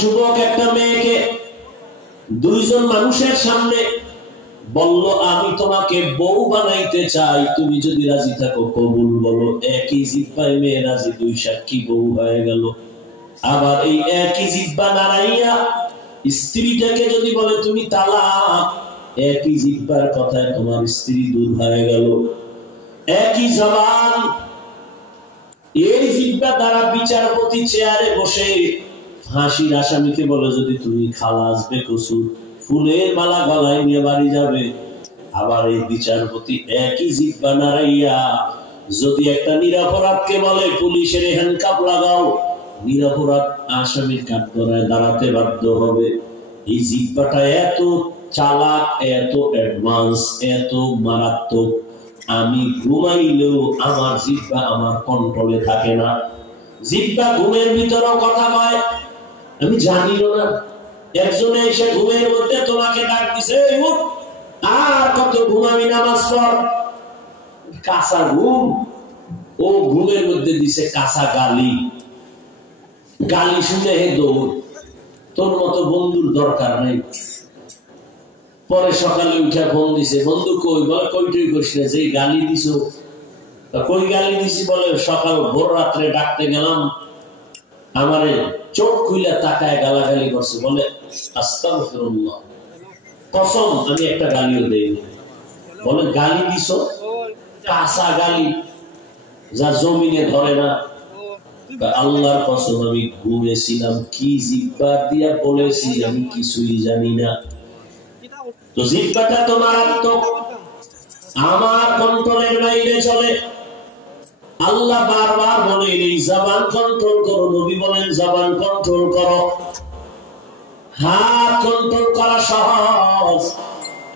যুবক একটা মেয়েকে দুইজন মানুষের সামনে বলল, আমি তোমাকে বউ বানাইতে চাই, তুমি যদি রাজি থাকো কবুল বলো। একই জিহ্বায় মেয়ে রাজি, দুই সাক্ষী বউ হয়ে গেল। আবার এই একই জিহ্বা নাড়াইয়া স্ত্রীটাকে যদি বলে তুমি তালাক, একই জিহ্বার কথায় তোমার স্ত্রী দূর হয়ে গেল। একই জবান, এই জিহ্বা দ্বারা বিচারপতি চেয়ারে বসে ফাঁসির আসামিকে বলে যদি তুমি খালাস বেকসুর, ফুলের মালা গলায় নিয়ে বাড়ি যাবে। আবার এই বিচারপতি একই জিহ্বা নাড়াইয়া যদি একটা নিরপরাধকে বলে পুলিশের হ্যান্ডকাপ লাগাও, নিরপরাধ আসামির কাঠগড়ায় দাঁড়াতে বাধ্য হবে। এই জিহ্বাটা এত চালাক, এত অ্যাডভান্স, এত মারাত্মক, আমি ঘুমাইলেও আমার জিহ্বা আমার কন্ট্রোলে থাকে না। জিহ্বা ঘুমের ভিতরেও কথা কয়, আমি জানিও না। একজনে এসে ঘুমের মধ্যে তোমাকে ডাক দিছে, আর কত ঘুমাবি, নামাজ পড়। কাঁচা ঘুম, ও ঘুমের মধ্যে দিছে কাঁচা গালি। গালি শুনে হে দৌড়, তোর মতো বন্ধুর দরকার নেই। পরে সকালে উঠে ফোন দিছে, বন্ধু কই? বলে কইটই করিস না, যে গালি দিছ। কই গালি দিছি? বলে সকাল ভোর রাত্রে ডাকতে গেলাম, আমারে চোখ খুইলা তাকায় গালাগালি করছে। বলে আস্তাগফিরুল্লাহ, কসম আমি একটা গালিও দেইনি। বলে গালি দিছ, কাঁচা গালি, যা জমিনে ধরে না। আল্লাহর কসম আমি ঘুমেছিলাম, কি জিহ্বা দিয়া বলেছি আমি কিছুই জানি না। তো জিহ্বাটা তো মারাত্মক, আমার কন্ট্রোলের বাইরে চলে। আল্লাহ বারবার বলেন এই জবান কন্ট্রোল করো, নবী বলেন জবান কন্ট্রোল করো। হাত কন্ট্রোল করা সহজ,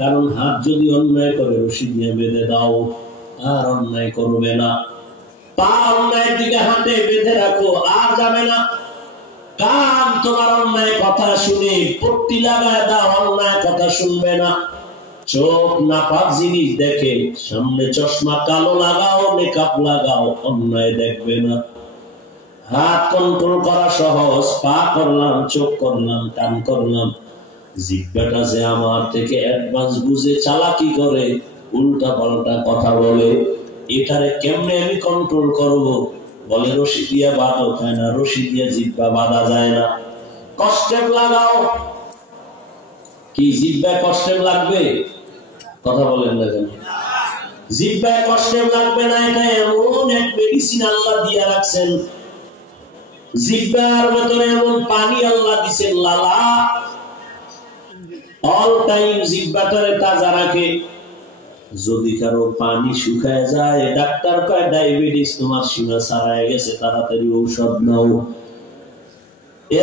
কারণ হাত যদি অন্যায় করে রশি দিয়ে বেঁধে দাও আর অন্যায় করবে না। পা অন্যায়ের দিকে হাতে বেঁধে রাখো, আর যাবে না। কান তোমার অন্যায় কথা শুনে পট্টি লাগায় দাও, অন্যায় কথা শুনবে না। চোখ নাপাক জিনিস দেখে, সামনে চশমা কালো লাগাও, মেকআপ লাগাও, অন্যায় দেখবে না। হাত কন্ট্রোল করা সহজ, পা করলাম, চোখ করলাম, কান করলাম। জিহ্বাটা যে আমার থেকে অ্যাডভান্স বুঝে চালাকি করে, উল্টা পাল্টা কথা বলে, এটারে কেমনে আমি কন্ট্রোল করব? বলে রশি দিয়া বাঁধা যায় না, রশি দিয়া জিহ্বা বাঁধা যায় না। কষ্টেপ লাগাও। কি জিহ্বায় কষ্টেপ লাগবে? কথা বলেন না কেন? জিহ্বায় কষ্টেপ লাগবে না, এটা এমন এক মেডিসিন আল্লাহ দিয়া রাখছেন। জিহ্বার ভিতরে এমন পানি আল্লাহ দিছেন, লালা, অল টাইম জিহ্বাটারে তাজা রাখে। যদি কারো পানি শুকায় যায়, ডাক্তার কয় ডায়াবেটিস তোমার সীমা ছাড়ায় গেছে, তাড়াতাড়ি ঔষধ নাও।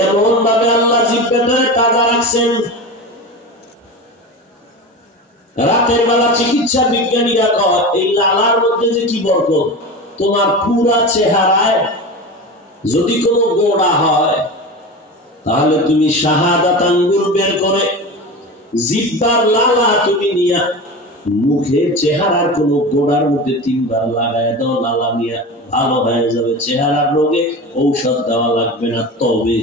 এমন ভাবে আল্লাহ জিহ্বাটারে তাজা রাখছেন। রাতের বেলা চিকিৎসা বিজ্ঞানীরা কয় এই লালার মধ্যে যে কি বরকত, তোমার পুরা চেহারায় যদি কোনো গোড়া হয়, তাহলে তুমি শাহাদাত আঙ্গুল বের করে জিহ্বার লালা তুমি নিয়া মুখে চেহারার কোন গোড়ার মধ্যে 3 বার লাগায় দাও, লালা নিয়ে ভালো হয়ে যাবে। চেহারার রোগে ঔষধ দেওয়া লাগবে না। তবে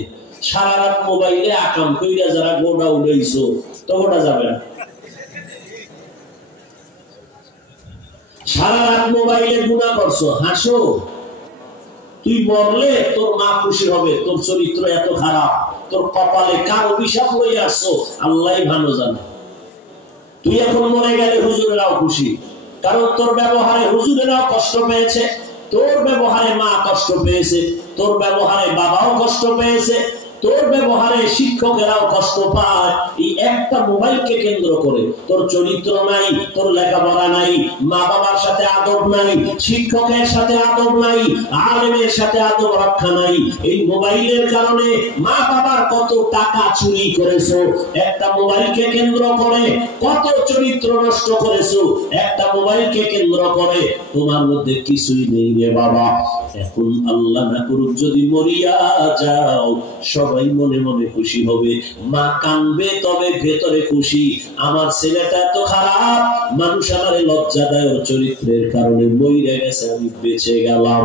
সারা রাত মোবাইলে আকাম কইরা যারা গোড়া উড়াইছো, তো ওটা যাবে না। সারা রাত মোবাইলে গুনাহ করছো, হাসো, তুই মরলে তোর মা খুশি হবে। তোর চরিত্র এত খারাপ, তোর কপালে কার অভিশাপ লইয়া আসছো আল্লাহই ভালো জানে। তুই এখন মরে গেলে হুজুরেরাও খুশি, কারণ তোর ব্যবহারে হুজুরেরাও কষ্ট পেয়েছে, তোর ব্যবহারে মা কষ্ট পেয়েছে, তোর ব্যবহারে বাবাও কষ্ট পেয়েছে, তোর ব্যবহারে শিক্ষকেরাও কষ্ট পায়। এই একটা মোবাইলকে কেন্দ্র করে তোর চরিত্র নাই, তোর লেখাপড়া নাই, মা বাবার সাথে আদব নাই, শিক্ষকের সাথে আদব নাই, আলেমের সাথে আদব রক্ষা নাই। এই মোবাইলের কারণে মা বাবার কত টাকা চুরি করেছো, একটা মোবাইলকে কেন্দ্র করে কত চরিত্র নষ্ট করেছো, একটা মোবাইলকে কেন্দ্র করে তোমার মধ্যে কিছুই নেই রে বাবা। এখন আল্লাহ না করুক যদি মরিয়া যাও, সবাই মনে মনে খুশি হবে, মা কানবে তবে ভেতরে খুশি। আমার ছেলেটা এত খারাপ, মানুষ আমারে লজ্জা দেয়, চরিত্রের কারণে মইরা গেছে, আমি বেঁচে গেলাম।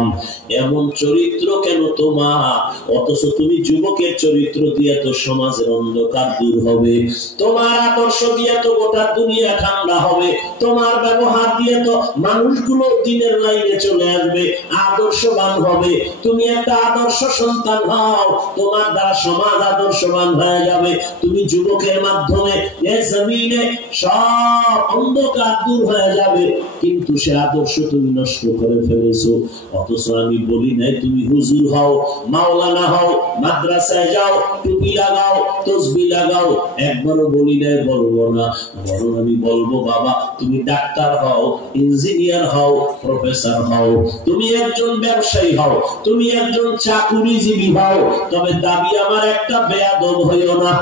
এমন চরিত্র কেন তোমার? অথচ তুমি যুবকের চরিত্র দিয়ে তো সমাজের অন্ধকার দূর হবে, তোমার আদর্শ দিয়ে তো গোটা দুনিয়া ঠান্ডা হবে, তোমার ব্যবহার দিয়ে তো মানুষগুলো দিনের লাইনে চলে আসবে, আদর্শবান হবে। তুমি একটা আদর্শ সন্তান হও, তোমার দ্বারা সমাজ আদর্শবান হয়ে যাবে। তুমি যুবকের মাধ্যমে এই জমিনে সব অন্ধকার দূর হয়ে যাবে, কিন্তু সে আদর্শ তুমি নষ্ট করে ফেলেছো। অথচ আমি বলি নাই তুমি হুজুর হও, মাওলানা হও, মাদ্রাসায় যাও, টুপি লাগাও, তসবি লাগাও, একবারও বলি নাই, বলবো না। বরং আমি বলবো বাবা তুমি ডাক্তার হও, ইঞ্জিনিয়ার হও, প্রফেসর হও, তুমি একজন ব্যবসায়ী হও, তুমি একজন চাকুরিজীবী হও, তবে দাবি আমার একটা বেয়াদব হইও না।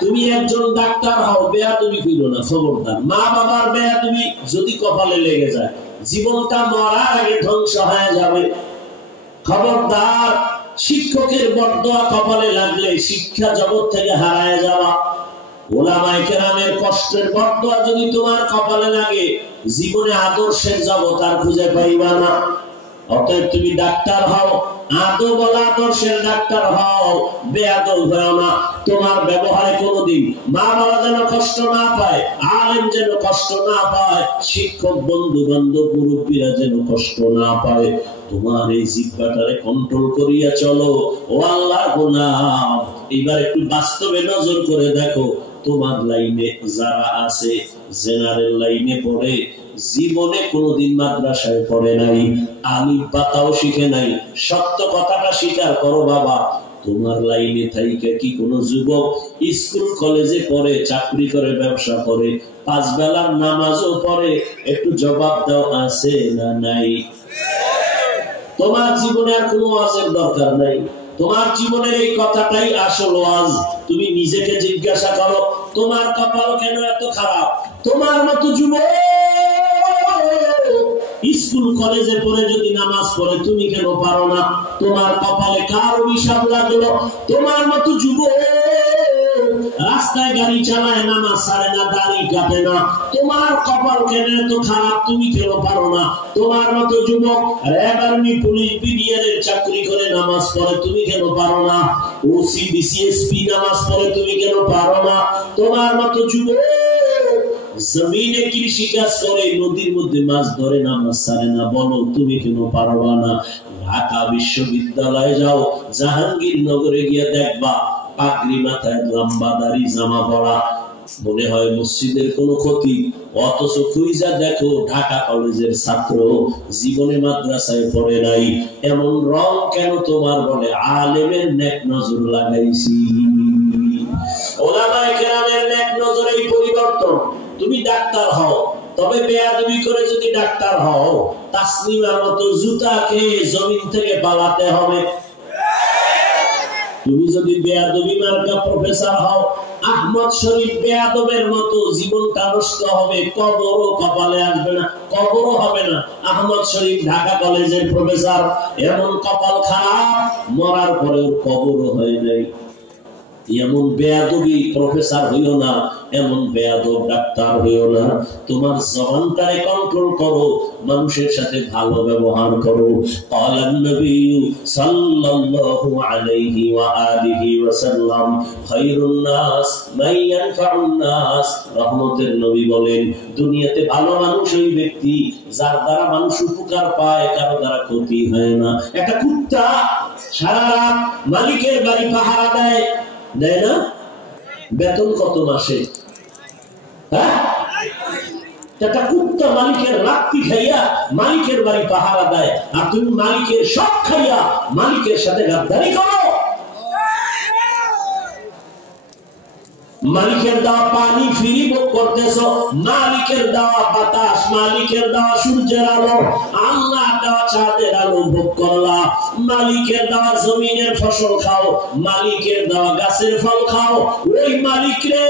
তুমি একজন ডাক্তার হও, বেয়াদবি কইরো না, খবরদার। মা বাবার বেয়াদবি যদি কপালে লেগে যায়, জীবনটা মরার আগে ধ্বংস হয়ে যাবে, খবরদার। শিক্ষকের বরদোয়া কপালে লাগলে শিক্ষা জগৎ থেকে হারায় যাওয়া। ওলামায়ে কেরামের কষ্টের বরদোয়া যদি তোমার কপালে লাগে, জীবনে আদর্শের জগৎ আর খুঁজে পাইবা না। অতএব তুমি ডাক্তার হও, আদব আদর্শের ডাক্তার হও, বেয়াদব হও না। তোমার ব্যবহারে কোনোদিন মা বাবা যেন কষ্ট না পায়, আলেম যেন কষ্ট না পায়, শিক্ষক বন্ধু বান্ধব মুরব্বীরা যেন কষ্ট না পায়। তোমার এই জিহ্বাটারে কন্ট্রোল করিয়া চলো, ও আল্লাহর গোলাম। এবার একটু বাস্তবে নজর করে দেখো, তোমার লাইনে যারা আছে, জেনারেল লাইনে পড়ে, জীবনে কোনোদিন মাদ্রাসায় পড়ে নাই, আলিফ বাতাও শিখে নাই, সত্য কথাটা স্বীকার করো বাবা। তোমার লাইনে থাইকা কি কোনো যুবক স্কুল কলেজে পড়ে, চাকরি করে, ব্যবসা করে, 5 বেলার নামাজও পড়ে? একটু জবাব দাও, আছে না নাই? তোমার জীবনে আর কোনো ওয়াজের দরকার নাই, তোমার জীবনের এই কথাটাই আসল ওয়াজ। তুমি নিজেকে জিজ্ঞাসা করো, তোমার কপাল কেন এত খারাপ? তোমার মতো যুবক স্কুল কলেজে পড়ে যদি নামাজ পড়ে, তুমি কেন পারো না? তোমার কপালে কার অভিশাপ লাগলো? তোমার মতো যুবক রাস্তায় গাড়ি চালায়, নামাজ ছাড়ে না, দাড়ি কাটে না, তোমার কপাল কেন এত খারাপ? তুমি কেন পারো না? তোমার মতো যুবক র্যাব, আর্মি, পুলিশ, বিডিআর এর চাকরি করে নামাজ পড়ে, তুমি কেন পারো না? ওসি, বিসিএসপি নামাজ পড়ে, তুমি কেন পারো না? তোমার মতো যুবক জমিনে কৃষি কাজ করে, নদীর মধ্যে মাছ ধরে, নামাজ ছাড়ে না, বলো তুমি কেন পারবা না? ঢাকা বিশ্ববিদ্যালয়ে যাও, জাহাঙ্গীরনগরে গিয়ে দেখবা পাগড়ি মাথায়, লম্বা দাড়ি, জামা পরা, মনে হয় মসজিদের কোনো ক্ষতি। অথচ খুঁজা দেখো ঢাকা কলেজের ছাত্র, জীবনে মাদ্রাসায় পড়ে নাই। এমন রং কেন তোমার? বলে আলেমের নেক নজর লাগাইছি, ওলামায়ে কেরামের নেক নজরেই পরিবর্তন। তুমি ডাক্তার হও, তবে বেয়াদবি করে যদি ডাক্তার হও, তাসলিমার মতো জুতাকে জমিন থেকে পালাতে হবে। তুমি যদি বেয়াদবি মার্কা প্রফেসর হও, আহমদ শরীফ বেয়াদবের মতো জীবনটা নষ্ট হবে, কবরও কপালে আসবে না, কবরও হবে না। আহমদ শরীফ ঢাকা কলেজের প্রফেসর, এমন কপাল খারাপ, মরার পরেও কবরও হয় নাই। এমন বেয়াদবি প্রফেসর হইও না, এমন বেয়াদব ডাক্তার হইও না। তোমার জবানটারে কন্ট্রোল করো, মানুষের সাথে ভালো ব্যবহার করো। ক্বালান নবী সাল্লাল্লাহু আলাইহি ওয়া আলিহি ওয়াসাল্লাম, খায়রুন নাস মান ইয়ানফাউন নাস। রহমতের নবী বলেন, দুনিয়াতে ভালো মানুষ ওই ব্যক্তি যার দ্বারা মানুষ উপকার পায়, কারো দ্বারা ক্ষতি হয় না। একটা কুত্তা সারা রাত মালিকের বাড়ি পাহারা দেয়, দেয় না? বেতন কত মাসে? একটা কুত্তা মালিকের লাত্তি খাইয়া মালিকের বাড়ি পাহারা দেয়, আর তুমি মালিকের সব খাইয়া মালিকের সাথে গাদ্দারি করো। মালিকের দেওয়া পানি ফ্রি ভোগ করতেছ, মালিকের দেওয়া বাতাস, মালিকের দেওয়া সূর্যের আলো, আল্লাহ দেওয়া চাঁদের আলো ভোগ করলা। মালিকের দেওয়া জমিনের ফসল খাও, মালিকের দেওয়া গাছের ফল খাও। ওই মালিক রে